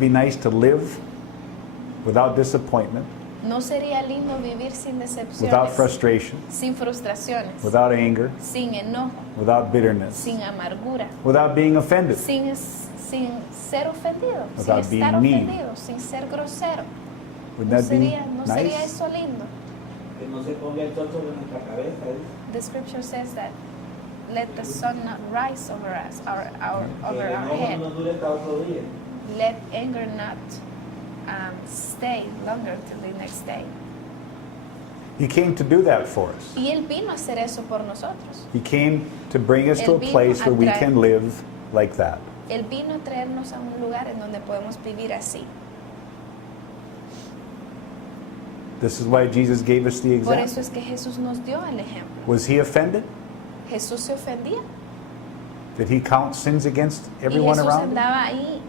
be nice to live without disappointment, ¿No sería lindo vivir sin without decepciones, frustration, sin frustraciones, without anger, sin enojo, without bitterness, sin amargura, without being offended? sin ser ofendido, sin Without estar being mean. ofendido, sin ser grosero? Wouldn't ¿No that be sería nice? eso lindo? Que no se ponga el sol sobre nuestra cabeza. ¿eh? The scripture says that let the sun not rise over us, Que over el our enojo head. no dure hasta otro día. Let anger not stay longer till the next day. He came to do that for us. Y Él vino a hacer eso por nosotros. He came to bring us to Él a vino place a where we traer- can live like that. Él vino a traernos a un lugar en donde podemos vivir así. This is why Jesus gave us the Por example. eso es que Jesús nos dio el ejemplo. Was he offended? Jesús se ofendía. Did he count sins against Y everyone Jesús around him? andaba ahí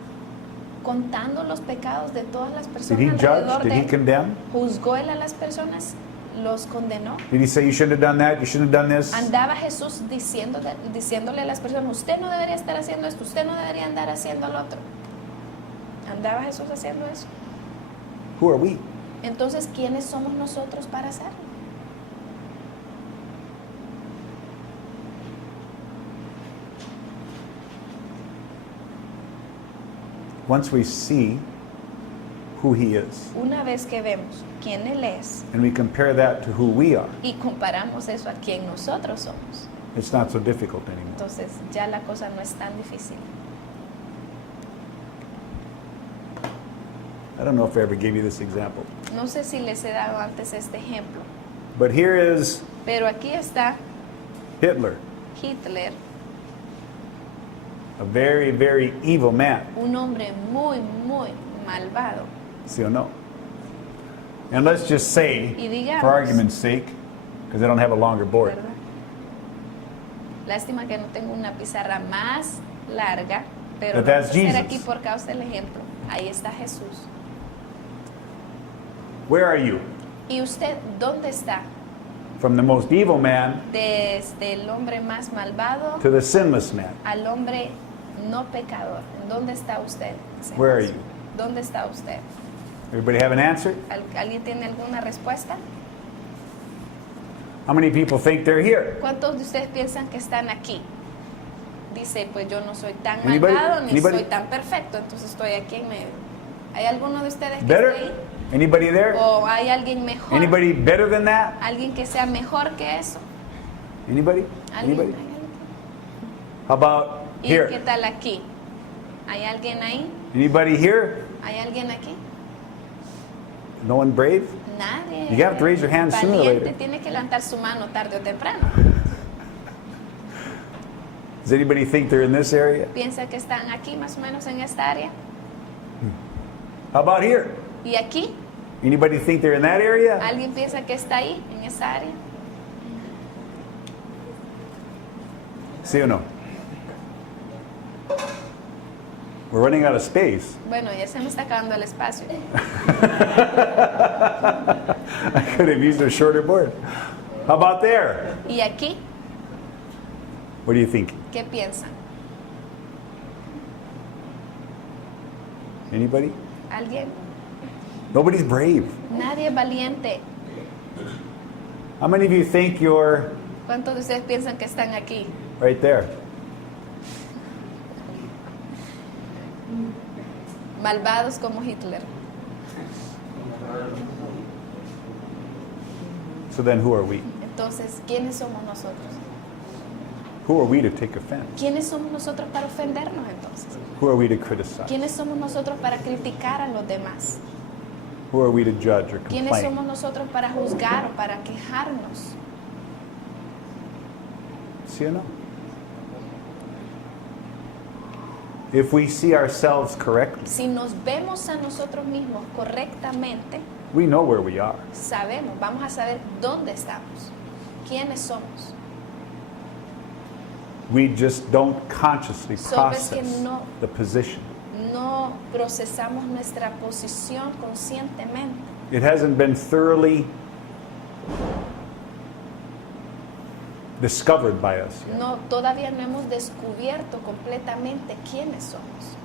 contando los pecados de todas las Did personas he alrededor judge? Did de he él. condemn? Juzgó él a las personas, los condenó. Did he say you shouldn't have done that, you shouldn't have done this? Andaba Jesús diciéndole a las personas, usted no debería estar haciendo esto, usted no debería andar haciendo lo otro. Andaba Jesús haciendo eso. Who are we? Entonces, ¿quiénes somos nosotros para hacerlo? Once we see who he is Una vez que vemos quién Él es and we compare that to who we are, y comparamos eso a quién nosotros somos, it's not so difficult anymore. entonces ya la cosa no es tan difícil. I don't know if I ever gave you this example. No sé si les he dado antes este ejemplo, But here is pero aquí está Hitler, Hitler, a very, very evil man. un hombre muy, muy malvado. See or no? And let's just say, Y digamos, for argument's sake, because I don't have a longer board, ¿verdad? Lástima que no tengo una pizarra más larga, pero But vamos that's a hacer Jesus. aquí por causa del ejemplo. Ahí está Jesús. where are you? ¿Y usted dónde está? From the most evil man Desde el hombre más malvado to the sinless man. al hombre no pecador. ¿Dónde está usted? Where are you? ¿Dónde está usted? Everybody have an answer? ¿Alguien tiene alguna respuesta? How many people think they're here? ¿Cuántos de ustedes piensan que están aquí? Dice, pues yo no soy tan Anybody? malvado ni Anybody? soy tan perfecto, entonces estoy aquí en medio. ¿Hay alguno de ustedes que Better? esté ahí? Anybody there? ¿O hay alguien mejor? Anybody better than that? ¿Alguien que sea mejor que eso? Anybody? ¿Alguien? Anybody? ¿Hay alguien? How about ¿Y qué here? tal aquí? ¿Hay alguien ahí? Anybody here? ¿Hay alguien aquí? No one brave? Nadie. You have to raise your hand sooner or Valiente later. tiene que levantar su mano tarde o temprano. Does anybody think they're in this area? Piensa que están aquí más o menos en esta área. How about here? ¿Y aquí? Anybody think they're in that area? ¿Alguien piensa que está ahí, en esa área? ¿Sí o no? We're running out of space. Bueno, ya se me está acabando el espacio. I could have used a shorter board. How about there? ¿Y aquí? What do you think? ¿Qué piensan? Anybody? ¿Alguien? Nobody's brave. Nadie es valiente. How many of you think you're ¿Cuántos de ustedes piensan que están aquí? right there? Malvados como Hitler. So then who are we? Entonces, ¿quiénes somos nosotros? Who are we to take offense? ¿Quiénes somos nosotros para ofendernos entonces? Who are we to criticize? ¿Quiénes somos nosotros para criticar a los demás? Who are we to judge or ¿Quiénes somos complain? nosotros para juzgar o para quejarnos? ¿Sí o no? If we see ourselves correctly, Si nos vemos a nosotros mismos correctamente, we know where we are. sabemos, vamos a saber dónde estamos, quiénes somos. We just don't consciously Solo es que process no- the position. No procesamos nuestra posición conscientemente. It hasn't been thoroughly discovered by us yet. No, todavía no hemos descubierto completamente quiénes somos.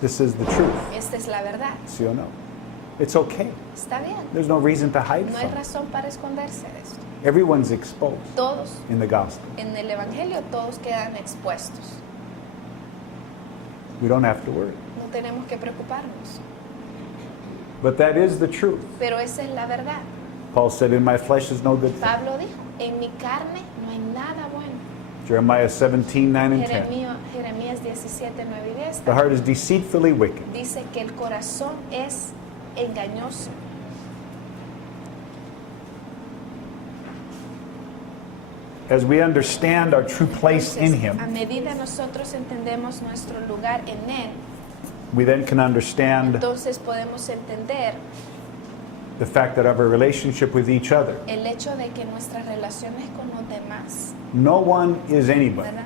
This is the truth. Esta es la verdad. ¿Sí o no? It's okay. Está bien. There's no reason to hide No hay from it. razón para esconderse de esto. Everyone's exposed Todos in the gospel. en el Evangelio, todos quedan expuestos. We don't have to worry. No tenemos que preocuparnos. But that is the truth. Pero esa es la verdad. Paul said, in my flesh is no good thing. Pablo dijo, en mi carne no hay nada bueno. Jeremiah 17, 9 and 10. Jeremías 17, 9 y 10. The heart is deceitfully wicked. Dice que el corazón es engañoso. As we understand our true place in Entonces, a Him, medida nosotros entendemos nuestro lugar en Él, we then can understand entonces podemos entender the fact that of our relationship with each other, el hecho de que nuestras relaciones con los demás, no one is anybody. ¿verdad?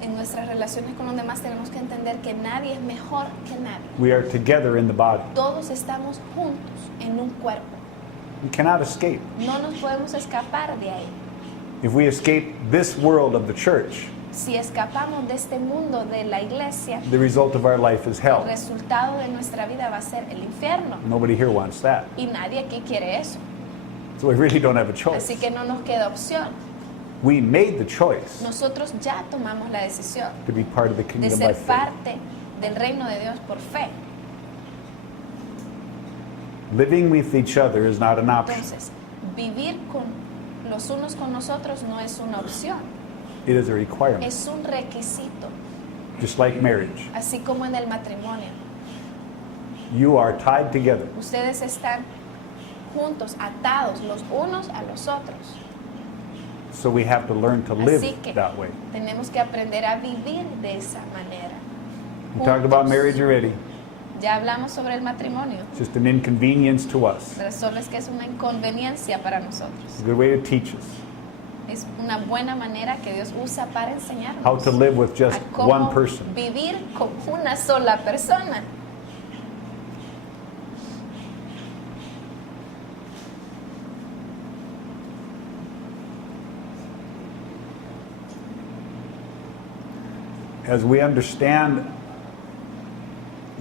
En nuestras relaciones con los demás tenemos que entender que nadie es mejor que nadie. We are together in the body. Todos estamos juntos en un cuerpo. We cannot escape. No nos podemos escapar de ahí. If we escape this world of the church, Si escapamos de este mundo de la iglesia, the result of our life is el hell. resultado de nuestra vida va a ser el infierno. Nobody here wants that. Y nadie aquí quiere eso. So we really don't have a choice. Así que no nos queda opción. We made the choice Nosotros ya tomamos la decisión to be part of the de kingdom by ser faith. parte del reino de Dios por fe. Living with each other is not an option. Entonces, vivir con los unos con nosotros no es una opción, It is a requirement, es un requisito, just like marriage. así como en el matrimonio. You are tied together. Ustedes están juntos, atados los unos a los otros. So we have to learn to live Así que that way. tenemos que aprender a vivir de esa manera. We talked about Juntos. marriage already. Ya hablamos sobre el matrimonio, It's just an inconvenience to us. pero solo es que es una inconveniencia para It's nosotros. a good way to teach us Es una buena manera que Dios usa para enseñarnos how to live with just a cómo one person. vivir con una sola persona. As we understand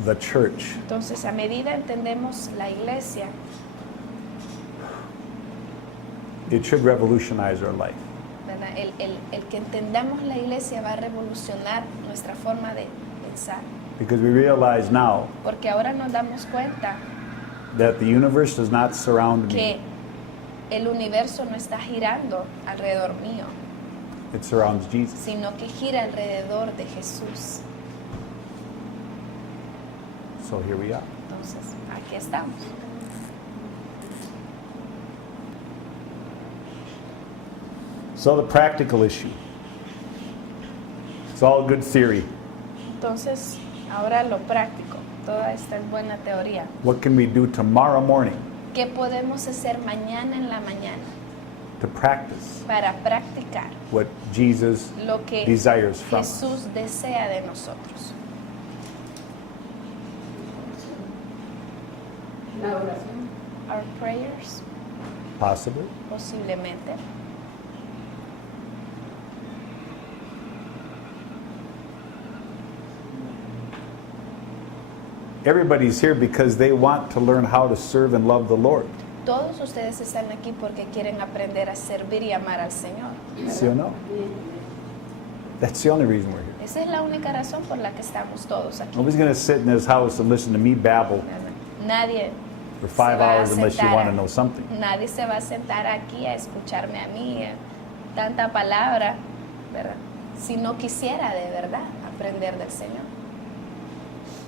the church, Entonces, a medida entendemos la iglesia, it should revolutionize our life. ¿verdad? El que entendamos la iglesia va a revolucionar nuestra forma de pensar. Because we realize now Porque ahora nos damos cuenta that the universe does not surround que me, el universo no está girando alrededor mío, it surrounds Jesus. sino que gira alrededor de Jesús. So here we are. Entonces, aquí estamos. So the practical issue. It's all good theory. Entonces, ahora lo práctico. Toda esta es buena teoría. What can we do tomorrow morning ¿Qué podemos hacer mañana en la mañana to practice para practicar what Jesus lo que desires from us? Jesús desea de nosotros? La oración. Our prayers, Possibly. posiblemente. Everybody's here because they want to learn how to serve and love the Lord. Todos ustedes están aquí porque quieren aprender a servir y amar al Señor. ¿Sí o no? That's the only reason we're here. Esa es la única razón por la que estamos todos aquí. Nobody's going to sit in this house and listen to me babble Nadie for se 5 va a hours unless you sentar want to a- know something. Nadie se va a sentar aquí a escucharme a mí, tanta palabra, ¿verdad? Si no quisiera de verdad aprender del Señor.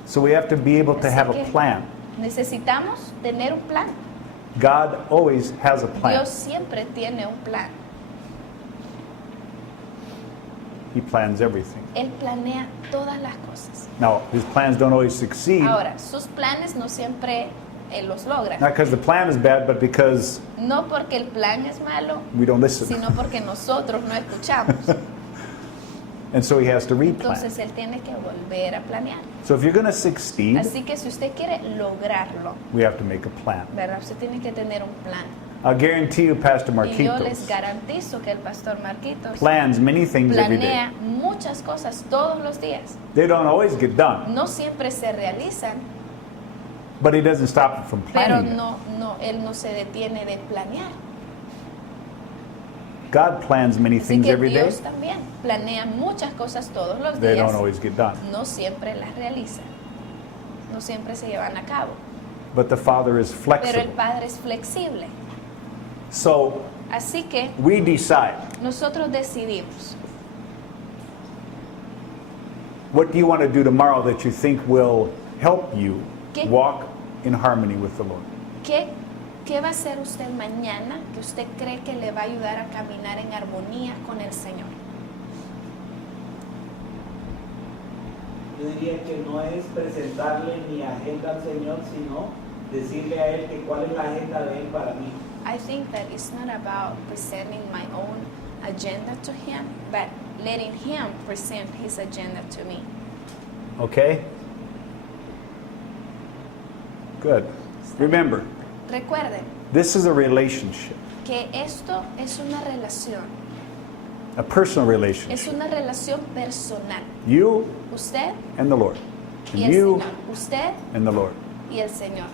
So we have to be able to Así have a que plan. necesitamos tener un plan. God always has a plan. Dios siempre tiene un plan. He plans everything. Él planea todas las cosas. Now, his plans don't always succeed. Ahora, sus planes no siempre Él los logra. Not because the plan is bad, but because No porque el plan es malo, we don't listen. sino porque nosotros no escuchamos. And so he has to replan. Entonces Él tiene que volver a planear. So if you're going to succeed, Así que si usted quiere lograrlo, we have to make a plan. ¿verdad? Usted tiene que tener un plan. I guarantee you, Pastor Y yo les Marquitos garantizo que el pastor Marquitos plans many things every day. planea muchas cosas todos los días. They don't always get done, No siempre se realizan, but he doesn't stop it from pero planning. él no se detiene de planear. God plans many Así things que every day. Dios también planea muchas cosas todos los They días. don't always get done. No siempre las realiza. No siempre se llevan a cabo. But the Father is Pero el flexible. Padre es flexible. So Así que we decide. nosotros decidimos. What do you want to do tomorrow that you think will help you ¿Qué? walk in harmony with the Lord? ¿Qué va a hacer usted mañana que usted cree que le va a ayudar a caminar en armonía con el Señor? Yo diría que no es presentarle mi agenda al Señor, sino decirle a Él que cuál es la agenda de Él para mí. I think that it's not about presenting my own agenda to Him, but letting Him present His agenda to me. Okay? Good. Remember, Recuerden this is a relationship, que esto es una relación, a personal es relationship. una relación personal. You Usted and the Lord. y And el you Señor. Usted and the Lord. y el Señor.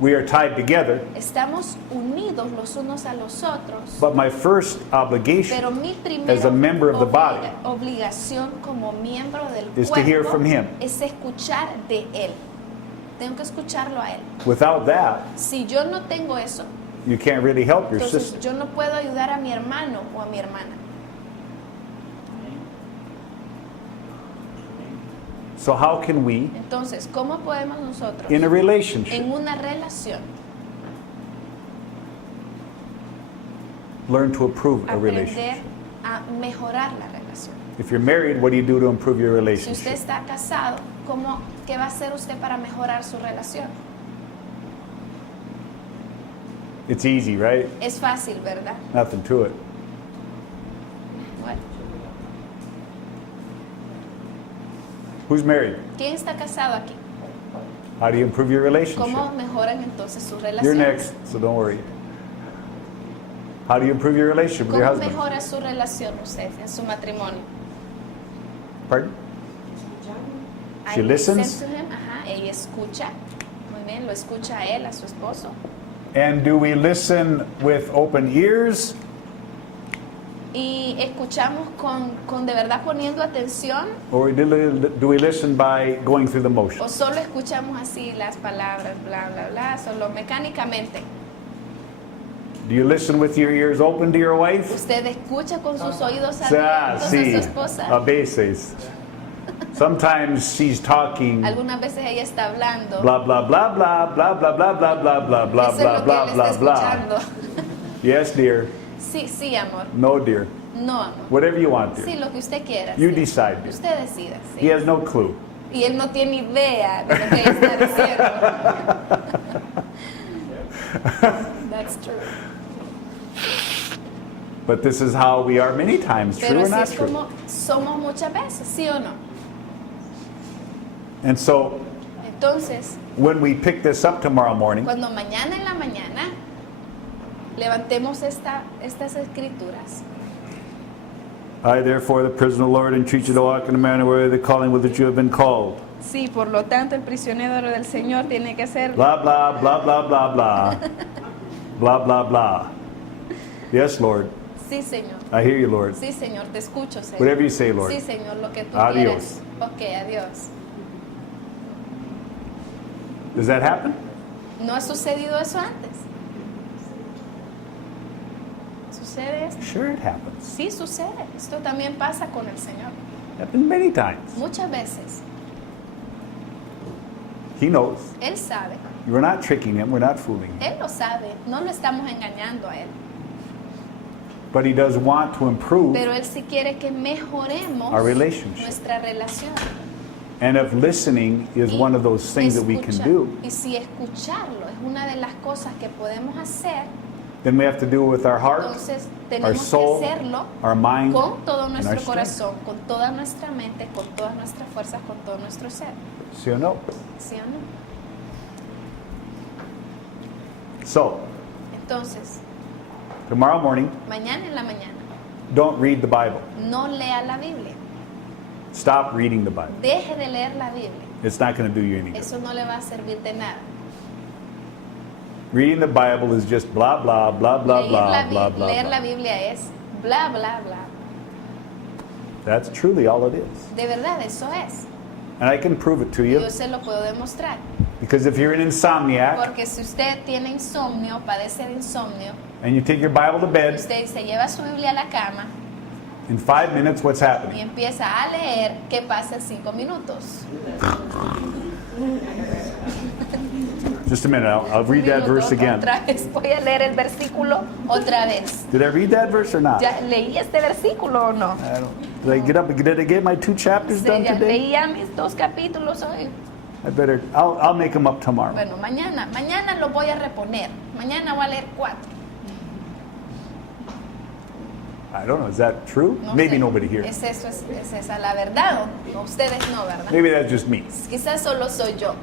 We are tied together, Estamos unidos los unos a los otros. but my first obligation Pero mi primera as a member of the body obligación como miembro del is to hear from cuerpo Him. es escuchar de Él. Tengo que escucharlo a Él. Without that, Si yo no tengo eso, you can't really help your entonces sister. yo no puedo ayudar a mi hermano o a mi hermana. So how can we, Entonces, ¿cómo podemos nosotros in a relationship, en una relación learn to improve a aprender relationship? a mejorar la relación? If you're married, what do you do to improve your Si usted relationship? está casado, ¿qué va a hacer usted para mejorar su relación? It's easy, right? Es fácil, ¿verdad? Nothing to it. Bueno, Who's married? ¿quién está casado aquí? How do you improve your relationship? ¿Cómo mejoran entonces sus You're relaciones? next, so don't worry. How do you improve your relationship with your ¿Cómo husband? mejora su relación usted en su matrimonio? Pardon? I She listen listens. to him. Ajá, ella escucha. Muy bien, lo escucha a él, a su esposo. And do we listen with open ears, Y escuchamos con de verdad poniendo atención, or do we listen by going through the o motions? solo escuchamos así las palabras, bla, bla, bla, solo mecánicamente. Do you listen with your ears open to your wife? Usted escucha con sus oídos Ah, abiertos a sí, su esposa. a veces. Sometimes she's talking Algunas veces ella está hablando. blah blah blah blah blah blah blah blah blah blah blah Eso es blah lo que blah él blah está blah. escuchando. Yes, dear. Sí, sí, amor. No, dear. No, amor. Whatever you want, Sí, dear. lo que usted quiera. You sí. decide, dear. Usted decida. Sí. He has no clue. Y él no tiene idea de lo que ella está diciendo. That's true. But this is how we are many times, true Pero or así not es true? como somos muchas veces, ¿sí o no? And so Entonces, when we pick this up tomorrow morning, cuando mañana en la mañana levantemos estas escrituras, I therefore, the prisoner of the Lord, entreat you to walk in the manner where the calling with which you have been called. sí, por lo tanto el prisionero del Señor tiene que ser Blah blah blah blah blah blah. Blah blah blah. Yes, Lord. sí, Señor. I hear you, Lord. Sí, Señor, te escucho, Señor. Whatever you say, Lord. Sí, Señor, lo que tú Adiós. quieras. Ok, adiós. Does that happen? ¿No ha sucedido eso antes? ¿Sucede esto? Sure, it happens. Sí, sucede. Esto también pasa con el Señor. Happened many times. Muchas veces. He knows. Él sabe. We're not tricking him. We're not fooling him. Él lo sabe. No lo estamos engañando a Él. But he does want to improve. Pero Él sí quiere que mejoremos Our relationship. nuestra relación. And if listening is Y one of those things that we can escuchar. do, Y si escucharlo es una de las cosas que podemos hacer, then we have to do it with our heart, entonces our tenemos soul, que hacerlo our mind, con todo and our nuestro strength. corazón, con toda nuestra mente, con todas nuestras fuerzas, con todo nuestro ser. ¿Sí o no? ¿Sí o no? So, Entonces, tomorrow morning, mañana en la mañana, don't read the Bible. no lea la Biblia. Stop reading the Bible. Deje de leer la Biblia. It's not going to do you any good. Eso no le va a servir de nada. Reading the Bible is just blah, blah, blah, blah, Leer blah, la, blah, blah, leer la blah. Biblia es bla, bla, bla. That's truly all it is. De verdad, eso es. And I can prove it to you. Yo se lo puedo demostrar. Because if you're an insomniac Porque si usted tiene insomnio, padece de insomnio, and you take your Bible to bed, usted se lleva su Biblia a la cama in 5 minutes, what's y happening? empieza a leer, ¿qué pasa en 5 minutos? Just a minute, I'll read that verse again. Otra vez, voy a leer el versículo otra vez. Did I read that verse or not? ¿Ya leí este versículo o no? I don't. Did I get up? Did I get my 2 chapters done Ya today? leía mis 2 capítulos hoy. I'll make them up tomorrow. Bueno, mañana lo voy a reponer. Mañana voy a leer 4. I don't know, is that true? No Maybe sé. nobody here. ¿Es esa la verdad o no? Ustedes no, ¿verdad? Maybe that's just me. Quizás solo soy yo.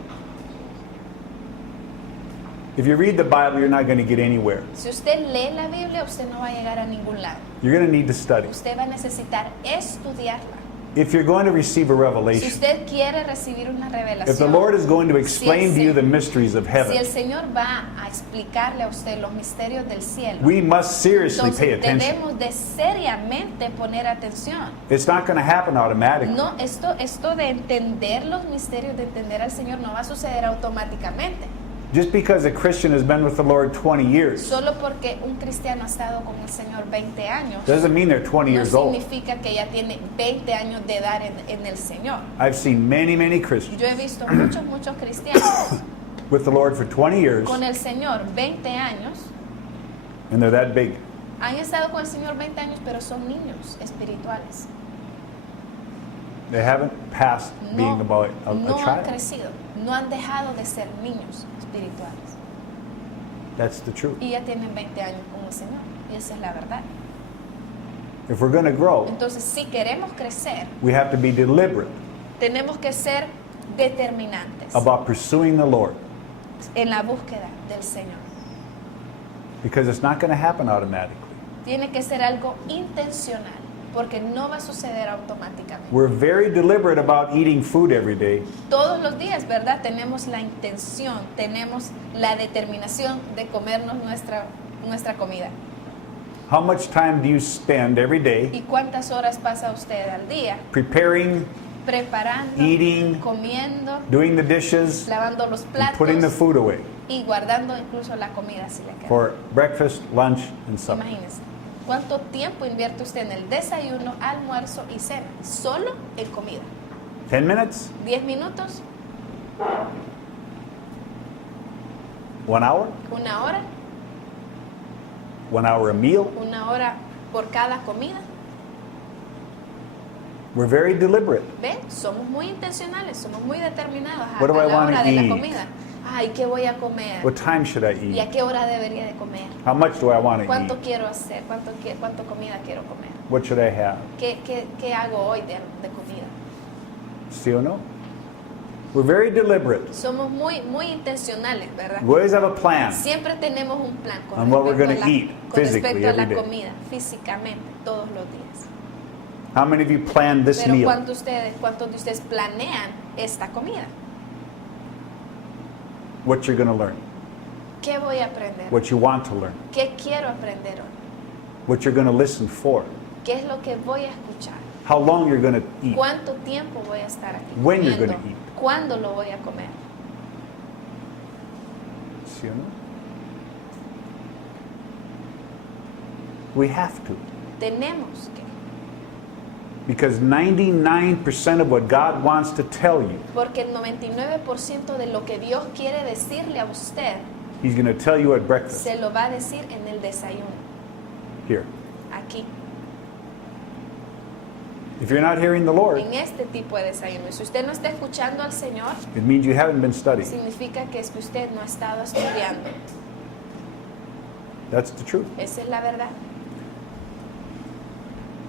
If you read the Bible, you're not going to get anywhere. Si usted lee la Biblia, usted no va a llegar a ningún lado. You're going to need to study. Usted va a necesitar estudiarla. If you're going to receive a Si revelation, usted quiere recibir una revelación, if the Lord is going to si explain to you the mysteries of si el heaven, Señor va a explicarle a usted los misterios del cielo, we must seriously pay entonces attention. debemos de seriamente poner atención. It's not going to happen automatically. No, esto de entender los misterios, de entender al Señor, no va a suceder automáticamente. Just because a Christian has been with the Lord 20 years Solo porque un cristiano ha estado con el Señor 20 años, doesn't mean they're 20 no years old. significa que ya tiene 20 años de edad en el Señor. I've seen many Christians Yo he visto muchos cristianos with the Lord for 20 years, con el Señor 20 años, and they're that big. han estado con el Señor 20 años, pero son niños espirituales. They haven't passed being No, about a no han child. crecido, no han dejado de ser niños espirituales. That's the truth. Y ya tienen 20 años con el Señor. Y esa es la verdad. If we're going to grow, Entonces, si queremos crecer, we have to be deliberate tenemos que ser determinantes about pursuing the Lord, en la búsqueda del Señor. because it's not going to happen automatically. Tiene que ser algo intencional, porque no va a suceder automáticamente. We're very deliberate about eating food every day, Todos los días, ¿verdad? Tenemos la intención, tenemos la determinación de comernos nuestra comida. How much time do you spend every day ¿Y cuántas horas pasa usted al día preparing, preparando, eating, comiendo, doing the dishes, lavando los and putting the platos food away y guardando incluso la comida si le queda? for breakfast, lunch, and supper? Imagínense, ¿cuánto tiempo invierte usted en el desayuno, almuerzo y cena? Solo en comida. 10 minutes? 10 minutos, 1 hour? 1 hora, 1 hour a meal? 1 hora por cada comida. We're very deliberate. ¿Ven? Somos muy intencionales, somos muy determinados a What do I la wanna hora de la eat? comida. Ay, ¿qué voy a comer? What time should I ¿Y a eat? qué hora debería de comer? How much do I want to ¿Cuánto eat? quiero hacer? ¿Cuánto comida quiero comer? What should I have? ¿Qué hago hoy de comida? ¿Sí o no? We're very deliberate. Somos muy intencionales, ¿verdad? We always have a plan. Siempre tenemos un plan con On what we're respecto, gonna eat con respecto physically a la every day. comida, físicamente, todos los días. How many of you planned this Pero meal? ¿cuántos de ustedes planean esta comida? What you're going to learn? ¿Qué voy a aprender? What you want to learn? ¿Qué quiero aprender hoy? What you're going to listen for? ¿Qué es lo que voy a escuchar? How long you're going to eat? ¿Cuánto tiempo voy a estar aquí When you're comiendo? gonna eat. ¿Cuándo lo voy a comer? ¿Sí o no? We have to. Tenemos que. Because 99% of what God wants to tell you, Porque el 99% de lo que Dios quiere decirle a usted, He's going to tell you at breakfast. se lo va a decir en el desayuno, Here. aquí, If you're not hearing the Lord, en este tipo de desayuno. Y si usted no está escuchando al Señor, it means you haven't been studying. significa que es que usted no ha estado estudiando. That's the truth. Esa es la verdad.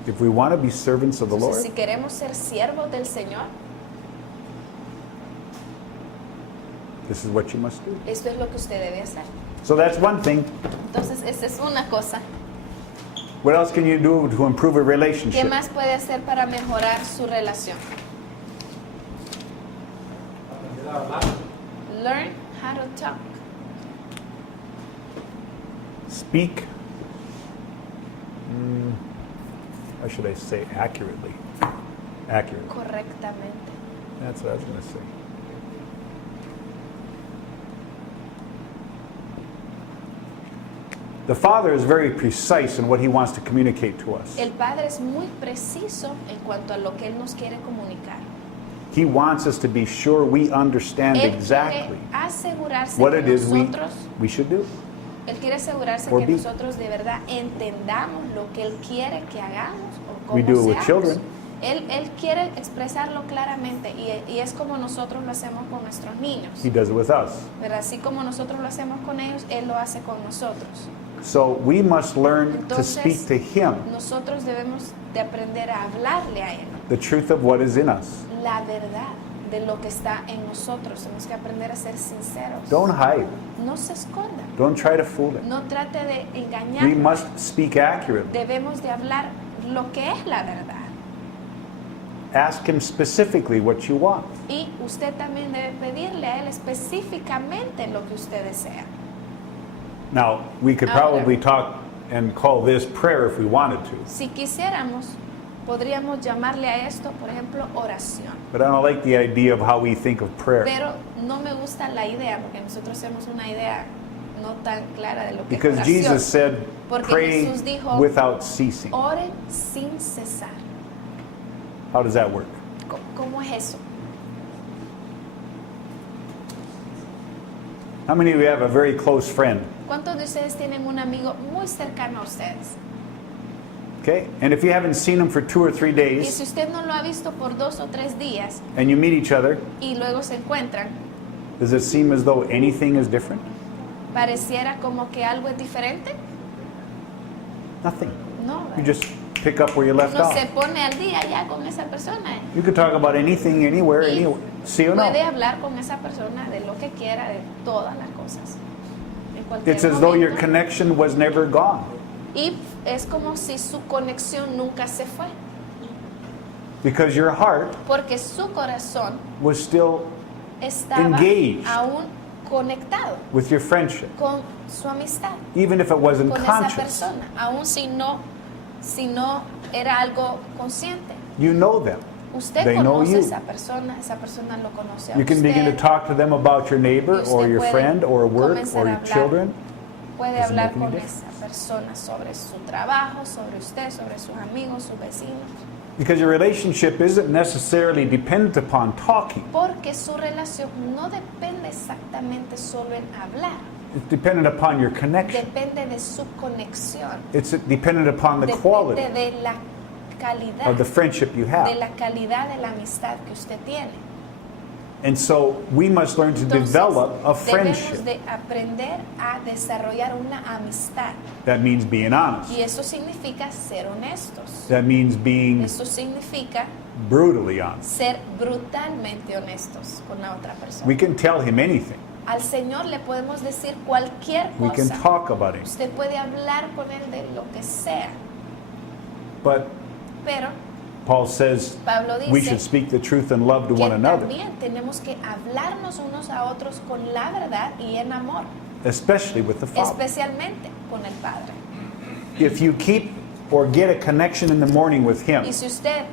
If we want to be servants of the Entonces, Lord, si queremos ser siervos del Señor, this is what you must do. esto es lo que usted debe hacer. So that's one thing. Entonces, esa es una cosa. What else can you do to improve a ¿Qué relationship? más puede hacer para mejorar su relación? Aprender a hablar. Learn how to talk. Speak. How should I say accurately? Accurately. Correctamente. That's what I was going to say. The Father is very precise in what He wants to communicate to us. El Padre es muy preciso en cuanto a lo que Él nos quiere comunicar. He wants us to be sure we understand Él exactly quiere asegurarse what que it is nosotros, we should do. Él quiere asegurarse Or que be. nosotros de verdad entendamos lo que Él quiere que hagamos o We cómo do it with seamos. children. Él quiere expresarlo claramente y es como nosotros lo hacemos con nuestros niños. He does it with us. ¿Verdad? Así como nosotros lo hacemos con ellos, Él lo hace con nosotros. So we must learn to Entonces, speak to Him nosotros debemos de aprender a hablarle a Él the truth of what is in us. la verdad de lo que está en nosotros. Tenemos que aprender a ser sinceros. Don't hide. No se esconda. Don't try to fool Him. No trate de We engañar. must speak accurately. Debemos de hablar lo que es la verdad. Ask Him specifically what you want. Y usted también debe pedirle a Él específicamente lo que usted desea. Now, we could Ahora. probably talk and call this prayer if we wanted to, Si quisiéramos, podríamos llamarle a esto, por ejemplo, oración. but I don't like the idea of how we think of prayer. Pero no me gusta la idea, porque nosotros tenemos una idea no tan clara de lo que Because es oración. Jesus said, Porque pray Jesús dijo, without ceasing. Oren sin cesar. How does that work? ¿Cómo es eso? How many of you have a very close friend? ¿Cuántos de ustedes tienen un amigo muy cercano a ustedes? Okay? And if you haven't seen him for 2 or 3 Y days si usted no lo ha visto por 2 o 3 días and you meet each other, y luego se encuentran, does it seem as though anything is different? pareciera como que algo es diferente. Nothing. No, You ¿verdad? just pick up where you left No se off. pone al día ya con esa persona. You could talk about anything, anywhere, Y anywhere. See or puede no? hablar con esa persona de lo que quiera, de todas las cosas. En cualquier It's as though your momento. connection was never gone. Y es como si su conexión nunca se fue, Because your heart porque su corazón was still estaba Engaged. aún conectado with your friendship, con su amistad, even if it wasn't con esa conscious. persona, aún si no era algo consciente. You know them. Usted They know conoce you. esa persona lo conoce a You can begin to usted. talk to them about your neighbor Y usted or your puede friend or work comenzar or a your hablar. children. Puede Doesn't hablar make any con difference. esa persona sobre su trabajo, sobre usted, sobre sus amigos, sus vecinos. Because your relationship isn't necessarily dependent upon talking. Porque su relación no depende exactamente solo en hablar, It's dependent upon your connection. depende de su conexión, It's dependent upon the quality depende de la calidad, of the friendship you de have. la calidad de la amistad que usted tiene. And so we must learn to Entonces, develop a debemos friendship. de aprender a desarrollar una amistad. That means being honest. Y eso significa ser honestos. That means being Eso significa brutally honest. ser brutalmente honestos con la otra persona. We can tell him anything. Al Señor le podemos decir cualquier We can cosa. talk about him. Usted puede hablar con Él de lo que sea. But Pero Paul says Pablo we dice should speak the truth in love to que one another, también tenemos que hablarnos unos a otros con la verdad y en amor, especially with the Father. especialmente con el Padre. If you keep or get a connection in the morning with Him, Y si usted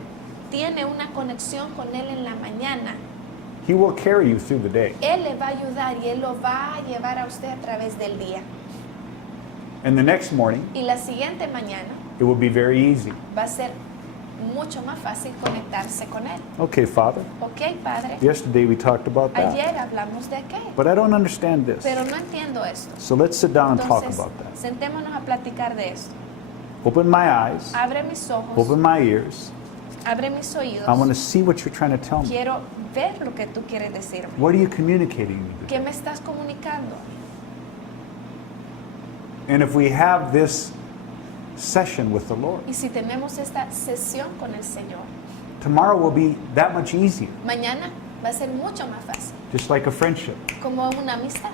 tiene una conexión con Él en la mañana, He will carry you through the day. Él le va a ayudar y Él lo va a llevar a usted a través del día. And the next morning, Y la siguiente mañana it will be very easy. va a ser mucho más fácil conectarse con Él. Okay, Father, Ok, Padre, yesterday we talked about that, ayer hablamos de qué, but I don't understand this. pero no entiendo esto. So let's sit down and talk Entonces, about that. sentémonos a platicar de esto. Open my eyes, Abre mis ojos, open my ears. abre mis oídos. I want to see what you're trying to tell me. Quiero ver lo que tú quieres decirme. What are you communicating to me? ¿Qué me estás comunicando? And if we have this session with the Lord, Y si tenemos esta sesión con el Señor, tomorrow will be that much easier, mañana va a ser mucho más fácil, just like a friendship. como una amistad.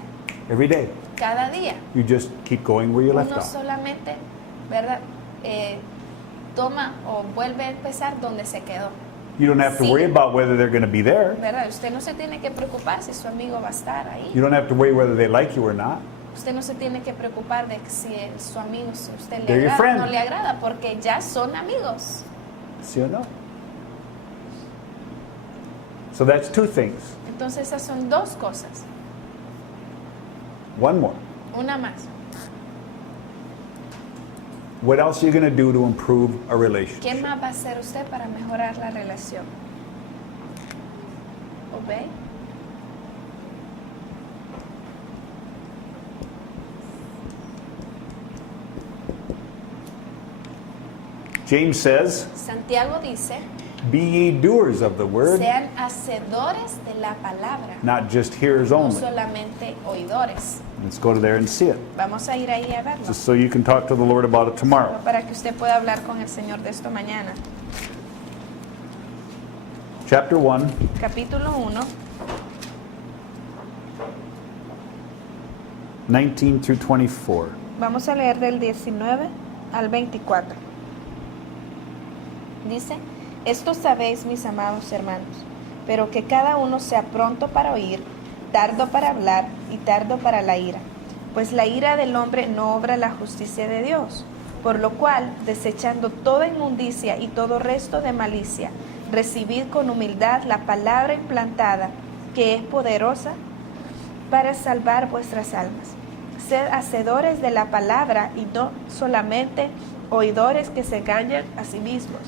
Every day, Cada día you just keep going where you left uno off. solamente, ¿verdad? toma o vuelve a empezar donde se quedó. You don't have to Sí. worry about whether they're going to be there. ¿Verdad? Usted no se tiene que preocupar si su amigo va a estar ahí. You don't have to worry whether they like you or not. Usted no se tiene que preocupar de si su amigo, si usted le They're your agrada o friend. no le agrada, porque ya son amigos. ¿Sí o no? So that's two things. Entonces esas son dos cosas. One more. Una más. What else are you going to do to improve a ¿Qué relationship? más va a hacer usted para mejorar la relación? ¿Obey? James says, Santiago dice, be ye doers of the word, sean hacedores de la palabra, not just hearers no only. solamente oidores. Let's go to there and see it. Vamos a ir ahí a verlo, Just so you can talk to the Lord about it tomorrow. para que usted pueda hablar con el Señor de esto mañana. Chapter 1, Capítulo 1, 19 through 24. vamos a leer del 19 al 24. Dice, esto sabéis, mis amados hermanos, pero que cada uno sea pronto para oír, tardo para hablar y tardo para la ira, pues la ira del hombre no obra la justicia de Dios, por lo cual, desechando toda inmundicia y todo resto de malicia, recibid con humildad la palabra implantada, que es poderosa para salvar vuestras almas. Sed hacedores de la palabra y no solamente oidores que se engañan a sí mismos.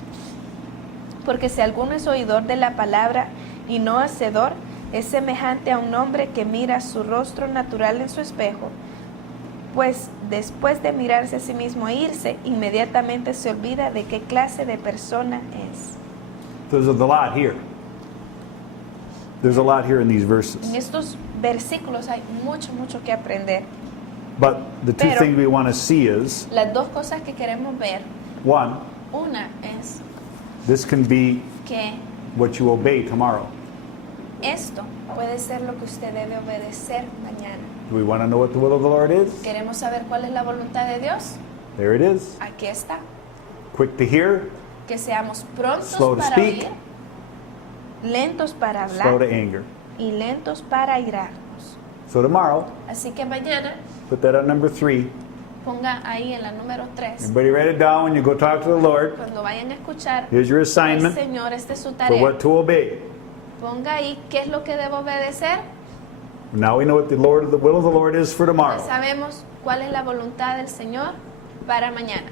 Porque si alguno es oidor de la palabra y no hacedor, es semejante a un hombre que mira su rostro natural en su espejo, pues después de mirarse a sí mismo e irse, inmediatamente se olvida de qué clase de persona es. There's a lot here. There's a lot here in these verses. En estos versículos hay mucho que aprender. But the two Pero- things we want to see is, Las dos cosas que queremos ver, one, una es this can be que what you obey tomorrow. esto puede ser lo que usted debe obedecer mañana. Do we want to know what the will of the Lord is? ¿Queremos saber cuál es la voluntad de Dios? There it is. Aquí está. Quick to hear, Que seamos prontos Slow to para speak. oír, lentos para slow to hablar anger. y lentos para irarnos. So tomorrow, Así que mañana put that on number 3. ponga ahí en la número 3, Everybody write it down when you go talk to the Lord. cuando vayan a escuchar Here's your al assignment Señor, esta es su for tarea. what to obey. Ponga ahí qué es lo que debo obedecer. Now we know what the will of the Lord is for Ya tomorrow. sabemos cuál es la voluntad del Señor para mañana.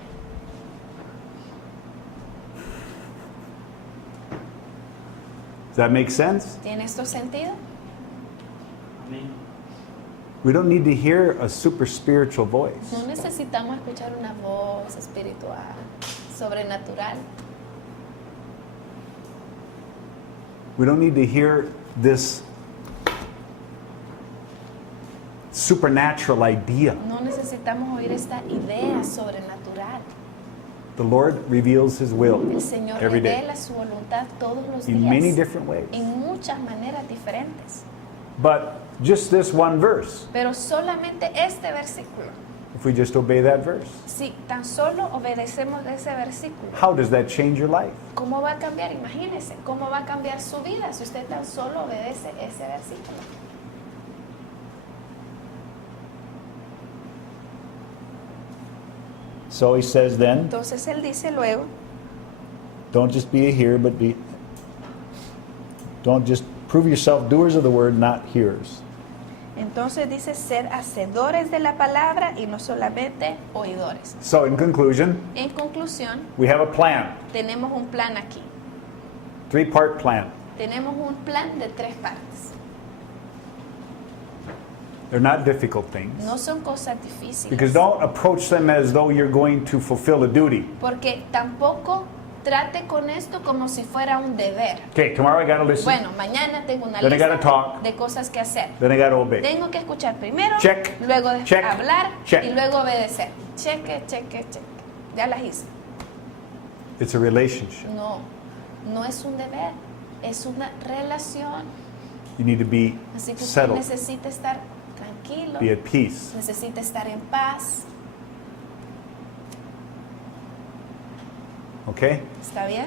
Does that make sense? ¿Tiene esto sentido? Amén. We don't need to hear a super spiritual voice. No necesitamos escuchar una voz espiritual, sobrenatural. We don't need to hear this supernatural idea. No necesitamos oír esta idea sobrenatural. The Lord reveals His will El Señor every day revela su voluntad todos los in many días, different ways. en muchas maneras diferentes. But just this one verse, Pero solamente este versículo, if we just obey that verse, si tan solo obedecemos ese versículo, how does that change your life? ¿cómo va a cambiar? Imagínese, ¿cómo va a cambiar su vida si usted tan solo obedece ese versículo? So He says then, Entonces Él dice luego, don't just be a hearer, but don't just prove yourself doers of the word, not hearers. entonces dice ser hacedores de la palabra y no solamente oidores. So in conclusion, En conclusión, we have a plan, tenemos un plan aquí. 3-part plan. Tenemos un plan de 3 partes. They're not difficult things. No son cosas difíciles. Because don't approach them as though you're going to fulfill a duty. Porque tampoco trate con esto como si fuera un deber. Okay, tomorrow I gotta listen. Bueno, mañana tengo una Then I gotta lista talk. de cosas que hacer. Then I gotta obey. Tengo que escuchar primero, Check. luego Check. hablar Check. y luego obedecer. Cheque. Ya las hice. It's a relationship. No, no es un deber, es una relación. You need to be Así que usted settled, necesita estar tranquilo, be at peace. necesita estar en paz. Okay? ¿Está bien?